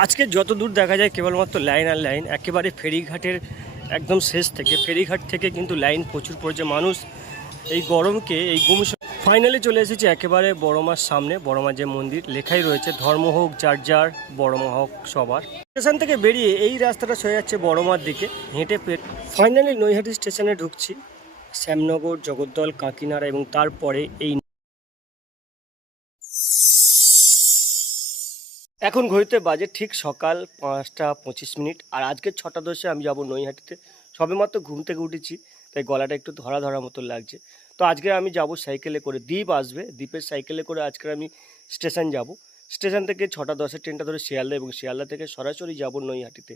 আজকে যত দূর দেখা যায়, কেবলমাত্র লাইন আর লাইন, একেবারে ফেরিঘাটের একদম শেষ থেকে, ফেরিঘাট থেকে কিন্তু লাইন প্রচুর পড়ছে। মানুষ এই গরমকে, এই গুমস ফাইনালি চলে এসেছি একেবারে বড়মার সামনে বড়মা যে মন্দির, লেখাই রয়েছে ধর্ম হোক যার যার বড়মা হোক সবার। স্টেশন থেকে বেরিয়ে এই রাস্তাটা সয়ে যাচ্ছে বড়মার দিকে, হেঁটে ফাইনালি নৈহাটি স্টেশনে ঢুকছি, শ্যামনগর, জগদ্দল, কাকিনাড়া এবং তারপরে এই এখন ঘড়িতে বাজে ঠিক সকাল পাঁচটা পঁচিশ মিনিট। আর আজকে ছটা দশে আমি যাব নৈহাটিতে। সবেমাত্র ঘুম থেকে উঠেছি, তাই গলাটা একটু ধরা ধরা মতো লাগছে। তো আজকে আমি যাব সাইকেলে করে। দ্বীপ আসবে দ্বীপের সাইকেলে করে আজকে আমি স্টেশন যাব। স্টেশন থেকে ছটা দশের ট্রেনটা ধরে শিয়ালদা এবং শিয়ালদা থেকে সরাসরি যাব নৈহাটিতে।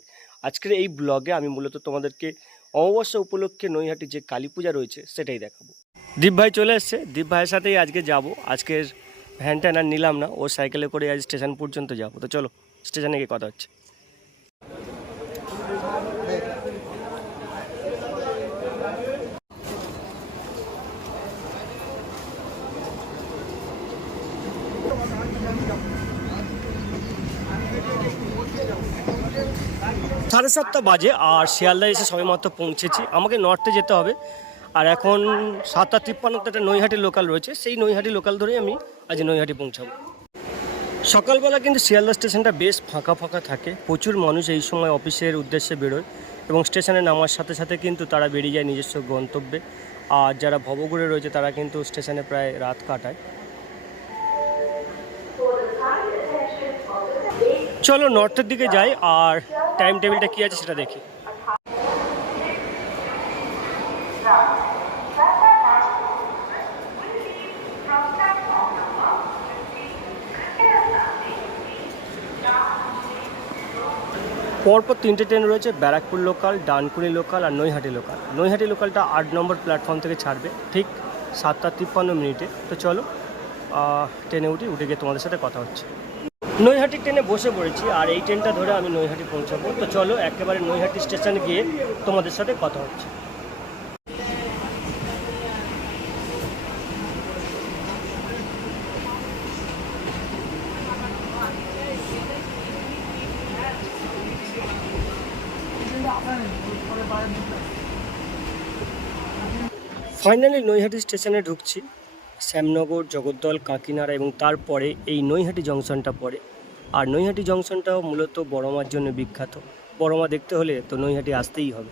আজকের এই ব্লগে আমি মূলত তোমাদেরকে অমাবস্যা উপলক্ষে নৈহাটি যে কালী পূজা রয়েছে, সেটাই দেখাবো। দীপ ভাই চলে এসছে। দীপ ভাইয়ের সাথেই আজকে যাব। আজকের ভ্যান ট্যান আর নিলাম না, ও সাইকেলে করে আজ স্টেশন পর্যন্ত যাব। তো চলো, স্টেশনে গিয়ে কথা হচ্ছে। সাড়ে সাতটা বাজে আর শিয়ালদা এসে সবেমাত্র পৌঁছেছি। আমাকে নর্থে যেতে হবে। আর এখন সাতটা তিপ্পান্নতে একটা নৈহাটি লোকাল রয়েছে। সেই নৈহাটি লোকাল ধরেই আমি আজ নৈহাটি পৌঁছাবো। সকালবেলা কিন্তু শিয়ালদা স্টেশনটা বেশ ফাঁকা ফাঁকা থাকে। প্রচুর মানুষ এই সময় অফিসের উদ্দেশ্যে বেরোয় এবং স্টেশনে নামার সাথে সাথে কিন্তু তারা বেরিয়ে যায় নিজস্ব গন্তব্যে। আর যারা ভবঘুরে রয়েছে তারা কিন্তু স্টেশনে প্রায় রাত কাটায়। চলো নর্থের দিকে যাই, আর টাইম টেবিলটা কী আছে সেটা দেখি। পরপর তিনটে ট্রেন রয়েছে, ব্যারাকপুর লোকাল ডানকুনি লোকাল আর নৈহাটি লোকাল নৈহাটি লোকালটা আট নম্বর প্ল্যাটফর্ম থেকে ছাড়বে, ঠিক সাতটা তিপ্পান্ন মিনিটে। তো চলো ট্রেনে উঠি, উঠে গিয়ে তোমাদের সাথে কথা হচ্ছে। নৈহাটি ট্রেনে বসে পড়েছি, আর এই ট্রেনটা ধরে আমি নৈহাটি পৌঁছাবো। তো চলো, একেবারে নৈহাটি স্টেশনে গিয়ে তোমাদের সাথে কথা হচ্ছে। ফাইনালি নৈহাটি স্টেশনে ঢুকছি। শ্যামনগর, জগদ্দল, কাঁকিনাড়া এবং তারপরে এই নৈহাটি জংশনটা পড়ে আর নৈহাটি জংশনটাও মূলত বড়মার জন্য বিখ্যাত। বড়মা দেখতে হলে তো নৈহাটি আসতেই হবে।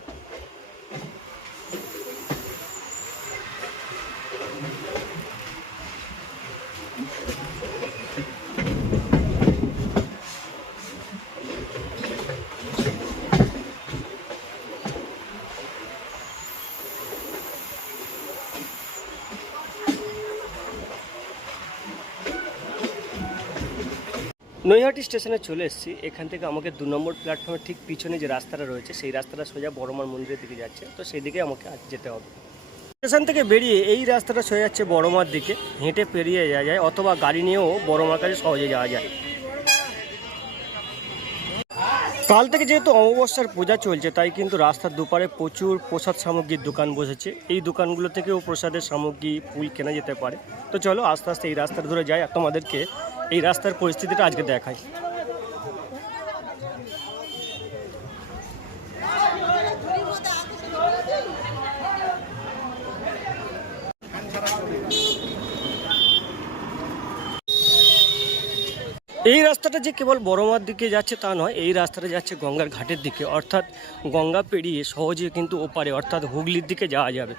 নৈহাটি স্টেশনে চলে এসেছি। এখান থেকে আমাকে দু নম্বর প্ল্যাটফর্মের ঠিক পিছনে যে রাস্তাটা রয়েছে, সেই রাস্তাটা সোজা বড়মার মন্দিরের দিকে যাচ্ছে। তো সেই দিকে আমাকে যেতে হবে। স্টেশন থেকে বেরিয়ে এই রাস্তাটা সোজা যাচ্ছে বড়মার দিকে। হেঁটে পেরিয়ে যাওয়া যায়, অথবা গাড়ি নিয়েও বড়মার কাছে সহজে যাওয়া যায়। কাল থেকে যেহেতু অমাবস্যার পূজা চলছে, তাই কিন্তু রাস্তার দুপারে প্রচুর প্রসাদ সামগ্রীর দোকান বসেছে। এই দোকানগুলো থেকেও প্রসাদের সামগ্রী, ফুল কেনা যেতে পারে। তো চলো আস্তে আস্তে এই রাস্তাটা ধরে যাই। আর তোমাদেরকে এই রাস্তার পরিস্থিতিটা আজকে দেখাই। এই রাস্তাটা যে কেবল বড়মার দিকে যাচ্ছে তা নয়, এই রাস্তাটা যাচ্ছে গঙ্গার ঘাটের দিকে। অর্থাৎ গঙ্গা পেরিয়ে সহজে কিন্তু ওপারে, অর্থাৎ হুগলির দিকে যাওয়া যাবে।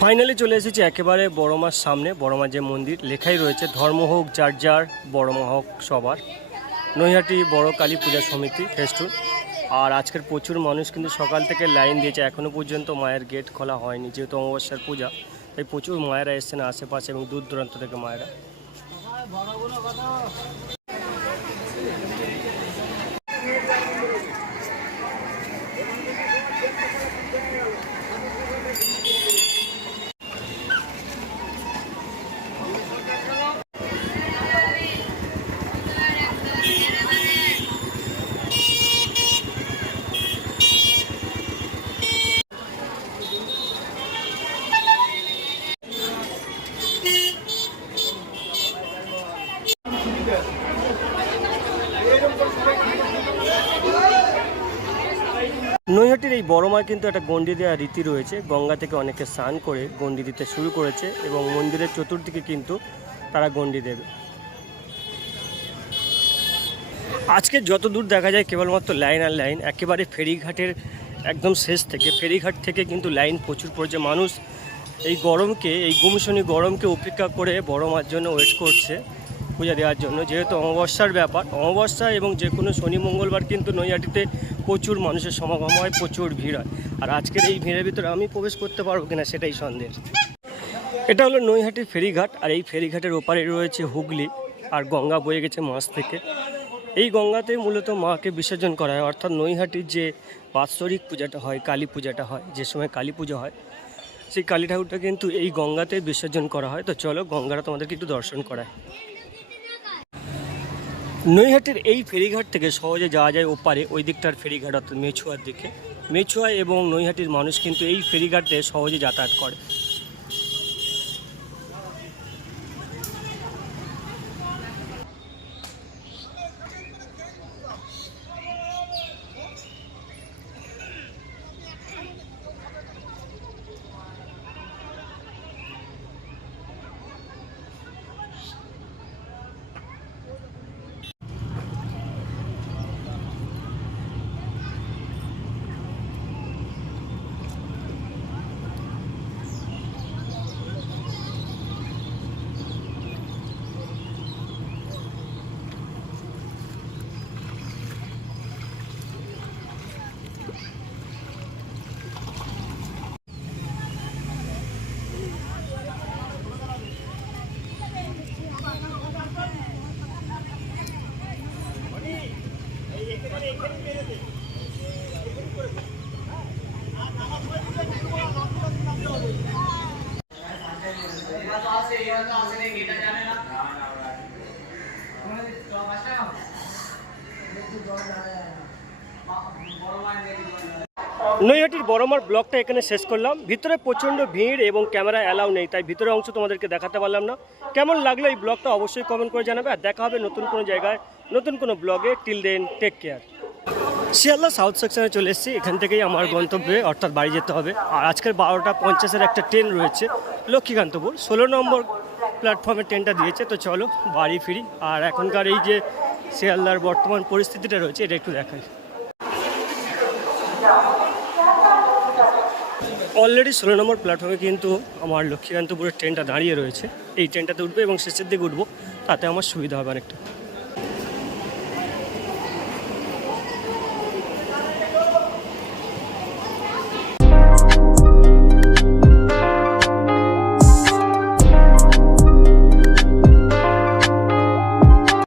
ফাইনালি চলে এসেছি একেবারে বড়মার সামনে বড়মা যে মন্দির, লেখাই রয়েছে ধর্ম হোক, যার যার বড়মা হোক সবার। নৈহাটি বড় কালী পূজা সমিতি, ফেস্টুন। আর আজকের প্রচুর মানুষ কিন্তু সকাল থেকে লাইন দিয়েছে এখনও পর্যন্ত মায়ের গেট খোলা হয়নি, যেহেতু অমাবস্যার পূজা, তাই প্রচুর মায়েরা এসছেন আশেপাশে এবং দূর দূরান্ত থেকে মায়েরা। বড় মার কিন্তু একটা গণ্ডি দেওয়ার রীতি রয়েছে। গঙ্গা থেকে অনেকে স্নান করে গণ্ডি দিতে শুরু করেছে এবং মন্দিরের চতুর্দিকে কিন্তু তারা গণ্ডি দেবে। আজকে যত দূর দেখা যায় কেবলমাত্র লাইন আর লাইন, একেবারে ফেরিঘাটের একদম শেষ থেকে, ফেরিঘাট থেকে কিন্তু লাইন প্রচুর পড়ছে। মানুষ এই গরমকে, এই গুমশনি গরমকে উপেক্ষা করে বড় মার জন্য ওয়েট করছে। পূজা দেওয়ার জন্য। যেহেতু অমাবস্যার ব্যাপার, অমাবস্যা এবং যে কোনো শনি মঙ্গলবার কিন্তু নৈহাটিতে প্রচুর মানুষের সমাগম হয়, প্রচুর ভিড় হয়। আর আজকের এই ভিড়ের ভিতরে আমি প্রবেশ করতে পারব কিনা সেটাই সন্দেহ। এটা হলো নৈহাটি ফেরিঘাট, আর এই ফেরিঘাটের ওপারে রয়েছে হুগলি আর গঙ্গা বয়ে গেছে মাছ থেকে। এই গঙ্গাতে মূলত মাকে বিসর্জন করা হয়, অর্থাৎ নৈহাটির যে বাৎসরিক পূজাটা হয়, কালী পূজাটা হয়, যে সময় কালী পুজো হয়, সেই কালী ঠাকুরটা কিন্তু এই গঙ্গাতে বিসর্জন করা হয়। তো চলো গঙ্গাটা তোমাদেরকে একটু দর্শন করায় নৈহাটির এই ফেরিঘাট থেকে সহজে যাওয়া যায় ওপারে, ওই দিকটার ফেরিঘাট অর্থাৎ মেছুয়ার দিকে। মেছুয়া এবং নৈহাটির মানুষ কিন্তু এই ফেরিঘাটে সহজে যাতায়াত করে। নৈহাটির বড়মার ব্লগটা এখানে শেষ করলাম। ভিতরে প্রচণ্ড ভিড় এবং ক্যামেরা অ্যালাউ নেই, তাই ভিতরে অংশ তোমাদেরকে দেখাতে পারলাম না। কেমন লাগল এই ব্লগটা অবশ্যই কমেন্ট করে জানাবে আর দেখা হবে নতুন কোনো জায়গায়, নতুন কোনো ব্লগে। Till then take care Sealdah south সেকশনে চলে এসেছি, এখান থেকেই আমার গন্তব্যে, অর্থাৎ বাড়ি যেতে হবে। আর আজকের বারোটা পঞ্চাশের একটা ট্রেন রয়েছে, লক্ষ্মীকান্তপুর। ষোলো নম্বর প্ল্যাটফর্মে ট্রেনটা দিয়েছে, তো চলো বাড়ি ফিরি। আর এখনকার এই যে শিয়ালদার বর্তমান পরিস্থিতিটা রয়েছে, এটা একটু দেখাই। অলরেডি ষোলো নম্বর প্ল্যাটফর্মে কিন্তু আমার লক্ষ্মীকান্তপুরের ট্রেনটা দাঁড়িয়ে রয়েছে। এই ট্রেনটাতে উঠবে এবং শেষের দিকে উঠবো, তাতে আমার সুবিধা হবে অনেকটা।